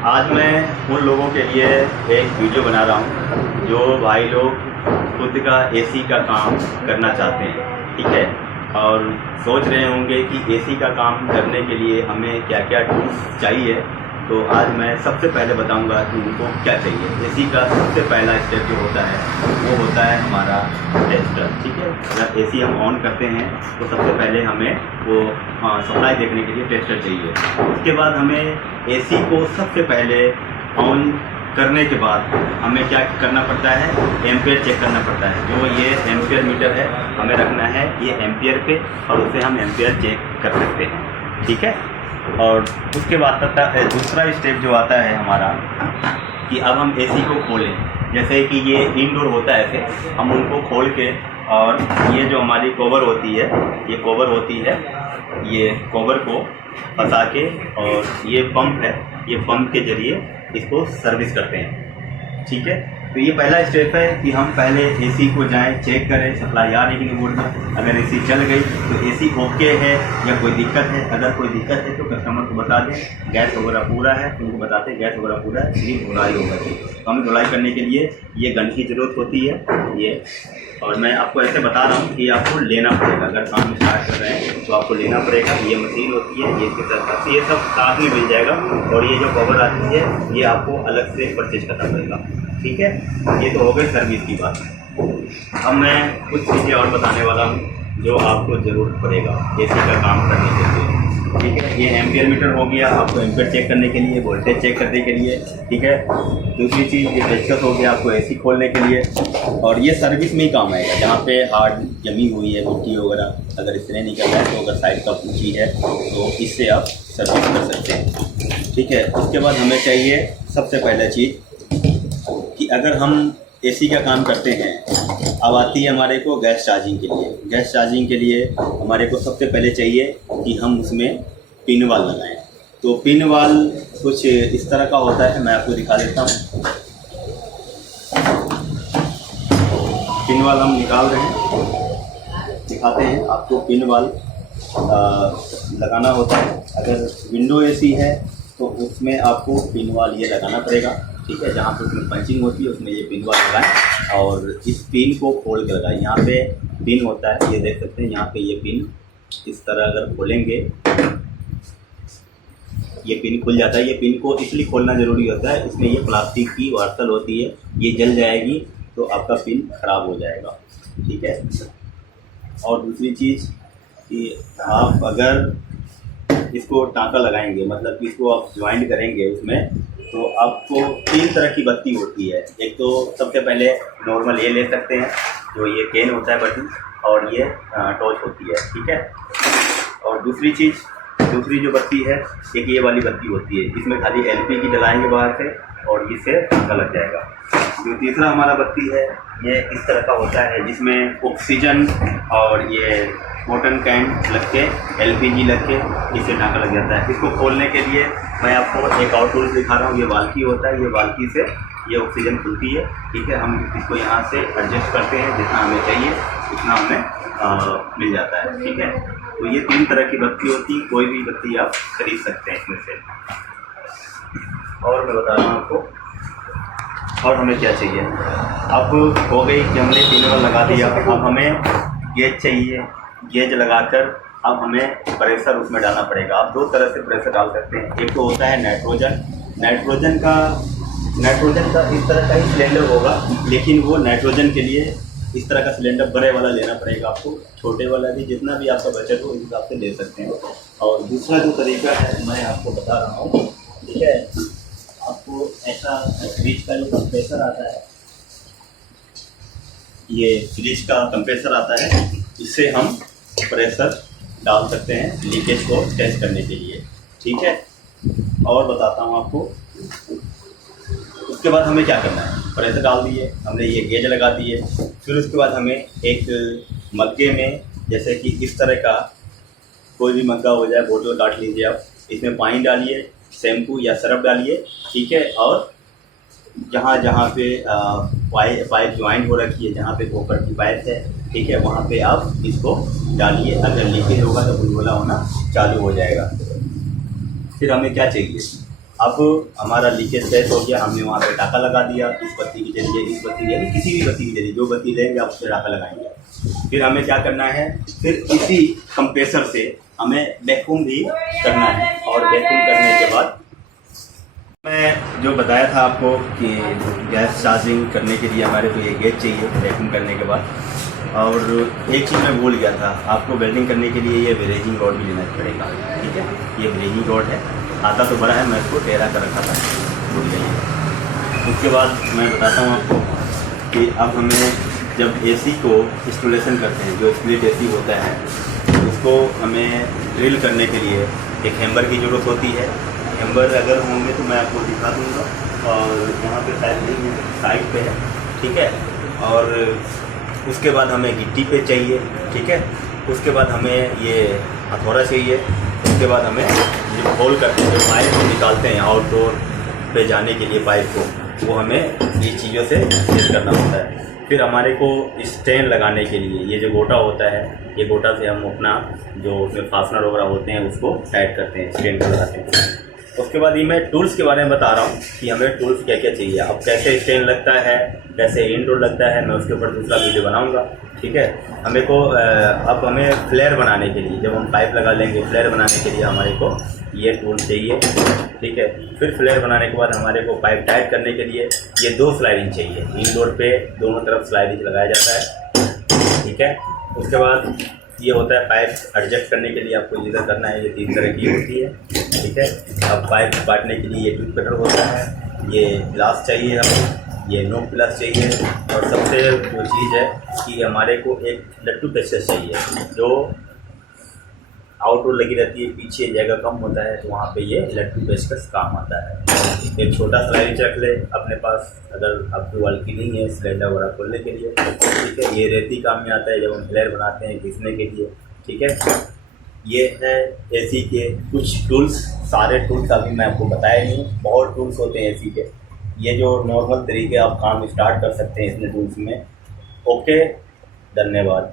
आज मैं उन लोगों के लिए एक वीडियो बना रहा हूँ जो भाई लोग खुद का एसी का काम करना चाहते हैं, ठीक है। और सोच रहे होंगे कि एसी का काम करने के लिए हमें क्या क्या टूल्स चाहिए। तो आज मैं सबसे पहले बताऊंगा कि उनको क्या चाहिए। एसी का सबसे पहला स्टेप जो होता है वो होता है हमारा टेस्टर, ठीक है। जब एसी हम ऑन करते हैं तो सबसे पहले हमें वो सप्लाई देखने के लिए टेस्टर चाहिए। उसके बाद हमें एसी को सबसे पहले ऑन करने के बाद हमें क्या करना पड़ता है, एम्पियर चेक करना पड़ता है। जो ये एम्पियर मीटर है हमें रखना है ये एम्पियर पे, और उससे हम एम्पियर चेक कर सकते हैं, ठीक है। और उसके बाद दूसरा स्टेप जो आता है हमारा कि अब हम एसी को खोलें। जैसे कि ये इनडोर होता है, ऐसे हम उनको खोल के, और ये जो हमारी कवर होती है, ये कवर होती है, ये कवर को फंसा के, और ये पंप है, ये पंप के ज़रिए इसको सर्विस करते हैं, ठीक है। तो ये पहला स्टेप है कि हम पहले एसी को जाएं, चेक करें सप्लाई आ रही है कि नहीं बोर्ड में। अगर एसी चल गई तो एसी ओके है या कोई दिक्कत है। अगर कोई दिक्कत है तो कस्टमर को बता दें, गैस वगैरह पूरा है तो उनको बताते हैं गैस वगैरह पूरा है, सिर्फ धुलाई होगा चाहिए। तो हमें धुलाई करने के लिए ये गन की ज़रूरत होती है ये। और मैं आपको ऐसे बता रहा हूँ कि आपको लेना पड़ेगा। अगर काम स्टार्ट कर रहे हैं तो आपको लेना पड़ेगा। ये मशीन होती है, ये इसके साथ ये सब साथ में मिल जाएगा। और ये जो कवर आती है ये आपको अलग से परचेज करना पड़ेगा, ठीक है। ये तो हो गई सर्विस की बात। अब मैं कुछ चीज़ें और बताने वाला हूँ जो आपको ज़रूरत पड़ेगा एसी का काम करने के लिए, ठीक है। ये एम्पियर मीटर हो गया आपको एम्पियर चेक करने के लिए, वोल्टेज चेक करने के लिए, ठीक है। दूसरी चीज़ ये पेचकस हो गया आपको एसी खोलने के लिए, और ये सर्विस में ही काम आएगा। जहाँ पे हार्ड जमी हुई है मिट्टी वगैरह, अगर इसने नहीं करना है तो अगर साइड का पूछी है तो इससे आप सर्विस कर सकते हैं, ठीक है। उसके बाद हमें चाहिए सबसे पहला चीज़ कि अगर हम एसी का काम करते हैं, अब आती है हमारे को गैस चार्जिंग के लिए। गैस चार्जिंग के लिए हमारे को सबसे पहले चाहिए कि हम उसमें पिन वाल लगाएं। तो पिन वाल कुछ इस तरह का होता है, मैं आपको दिखा देता हूँ। पिन वाल हम निकाल रहे हैं, दिखाते हैं आपको। पिन वाल लगाना होता है। अगर विंडो एसी है तो उसमें आपको पिन वाल ये लगाना पड़ेगा, ठीक है। जहाँ पे उसमें पंचिंग होती है उसमें ये पिन वाल लगाएं, और इस पिन को खोल के लगाएं। यहाँ पे पिन होता है, ये देख सकते हैं। यहाँ पे ये पिन इस तरह अगर खोलेंगे ये पिन खुल जाता है। ये पिन को इसलिए खोलना ज़रूरी होता है, इसमें ये प्लास्टिक की वार्तल होती है, ये जल जाएगी तो आपका पिन ख़राब हो जाएगा, ठीक है। और दूसरी चीज़ कि आप अगर इसको टाँका लगाएंगे, मतलब कि इसको आप ज्वाइंट करेंगे उसमें, तो आपको 3 तरह की बत्ती होती है। एक तो सबसे पहले नॉर्मल ये ले सकते हैं, जो ये केन होता है बटन, और ये टॉर्च होती है, ठीक है। और दूसरी जो बत्ती है एक ये वाली बत्ती होती है, इसमें खाली एलपी की डलाएंगे बाहर से और इससे टाँका लग जाएगा। जो तीसरा हमारा बत्ती है ये इस तरह का होता है, जिसमें ऑक्सीजन और ये कॉटन कैन लग के, एलपीजी लग के इससे टाँका लग जाता है। इसको खोलने के लिए मैं आपको एक और टूल दिखा रहा हूँ। ये वाल्की होता है, ये वाल्की से ये ऑक्सीजन खुलती है, ठीक है। हम इसको यहाँ से एडजस्ट करते हैं, जितना हमें चाहिए उतना हमें मिल जाता है, ठीक है। तो ये 3 तरह की बत्ती होती है, कोई भी बत्ती आप खरीद सकते हैं इसमें से। और मैं बता रहा हूँ आपको और हमें क्या चाहिए। अब हो गई कि हमने पिन वाल लगा दिया, अब हमें गेज चाहिए। गेज लगाकर अब हमें प्रेशर उसमें डालना पड़ेगा। आप 2 तरह से प्रेशर डाल सकते हैं। एक तो होता है नाइट्रोजन का इस तरह का ही सिलेंडर होगा, लेकिन वो नाइट्रोजन के लिए इस तरह का सिलेंडर बड़े वाला लेना पड़ेगा आपको। छोटे वाला भी जितना भी आपका बजट हो इस हिसाब से ले सकते हैं। और दूसरा जो तरीका है मैं आपको बता रहा हूँ, ठीक है। आपको ऐसा फ्रिज का जो कंप्रेसर आता है, ये फ्रिज का कंप्रेसर आता है, इससे हम प्रेशर डाल सकते हैं लीकेज को टेस्ट करने के लिए, ठीक है। और बताता हूँ आपको उसके बाद हमें क्या करना है। प्रेशर डाल दिए हमने, ये गेज लगा दिए। फिर उसके बाद हमें एक मग्गे में, जैसे कि इस तरह का कोई भी मग्गा हो जाए, बोतल काट लीजिए आप, इसमें पानी डालिए, शैम्पू या सरफ डालिए, ठीक है। और जहाँ जहाँ पे पाइप ज्वाइंट हो रखी है, जहाँ पे कॉपर की पाइप है, ठीक है, वहाँ पे आप इसको डालिए। अगर लीकेज होगा तो बुलबुला होना चालू हो जाएगा। फिर हमें क्या चाहिए, अब हमारा लीकेज सेट हो गया, हमने वहाँ पे टाका लगा दिया इस बत्ती के जरिए, इस बत्ती यानी किसी भी बत्ती के जरिए, जो बत्ती लेंगे आप उससे टाका लगाएंगे। फिर हमें क्या करना है, फिर इसी कंप्रेसर से हमें वैक्यूम भी करना है, और वैक्यूम करने के बाद मैं जो बताया था आपको कि गैस चार्जिंग करने के लिए हमारे को ये गेज चाहिए वैक्यूम करने के बाद। और एक चीज़ मैं भूल गया था, आपको वेल्डिंग करने के लिए ये ब्रेजिंग रॉड भी लेना पड़ेगा, ठीक है। ये ब्रेजिंग रॉड है, आता तो बड़ा है, मैं इसको टेढ़ा कर रखा था, भूल गया। उसके बाद मैं बताता हूँ आपको कि अब हमें जब एसी को इंस्टॉलेशन करते हैं, जो स्प्लिट एसी होता है, उसको हमें ड्रिल करने के लिए एक हैमर की ज़रूरत होती है। हैमर अगर होंगे तो मैं आपको दिखा दूँगा, और यहाँ पे शायद नहीं है, साइड पे है, ठीक है। और उसके बाद हमें गिट्टी पे चाहिए, ठीक है। उसके बाद हमें ये हथौड़ा चाहिए। उसके बाद हमें जो होल करते हैं, जो पाइप को निकालते हैं आउटडोर पे जाने के लिए पाइप को, वो हमें ये चीज़ों से सेट करना होता है। फिर हमारे को स्टैंड लगाने के लिए ये जो गोटा होता है, ये गोटा से हम अपना जो उसमें फास्टनर वगैरह होते हैं उसको टाइट करते हैं, स्टैंड को लगाते हैं। उसके बाद ये मैं टूल्स के बारे में बता रहा हूँ कि हमें टूल्स क्या क्या चाहिए, अब कैसे स्टैंड लगता है, कैसे इंडोर लगता है, मैं उसके ऊपर दूसरा वीडियो बनाऊंगा, ठीक है। हमें को अब हमें फ्लेयर बनाने के लिए, जब हम पाइप लगा लेंगे, फ्लेयर बनाने के लिए हमारे को ये टूल चाहिए, ठीक है। फिर फ्लेयर बनाने के बाद हमारे को पाइप टाइट करने के लिए ये 2 स्लाइडिंग चाहिए, इंडोर पे दोनों तरफ स्लाइडिंग लगाया जाता है, ठीक है। उसके बाद ये होता है पाइप एडजस्ट करने के लिए, आपको जिधर करना है, ये 3 तरह की होती है, ठीक है। अब पाइप काटने के लिए ये टूथ कटर होता है, ये ग्लास चाहिए हमें, ये नो प्लस चाहिए, और सबसे जो चीज़ है कि हमारे को एक लट्टू पेचकस चाहिए, जो आउटडोर लगी रहती है, पीछे जगह कम होता है, तो वहाँ पे ये लट्टू पेचकस काम आता है। एक छोटा स्लाइड रख ले अपने पास, अगर आपकी वाल की नहीं है स्लाइडर वगैरह खोलने के लिए, ठीक है। ये रेती काम में आता है जब हम फ्लेयर बनाते हैं घिसने के लिए, ठीक है। ये है एसी के कुछ टूल्स, सारे टूल्स अभी मैं आपको बताया नहीं, बहुत टूल्स होते हैं एसी के। ये जो नॉर्मल तरीके आप काम स्टार्ट कर सकते हैं इसमें टूल्स में। ओके, धन्यवाद।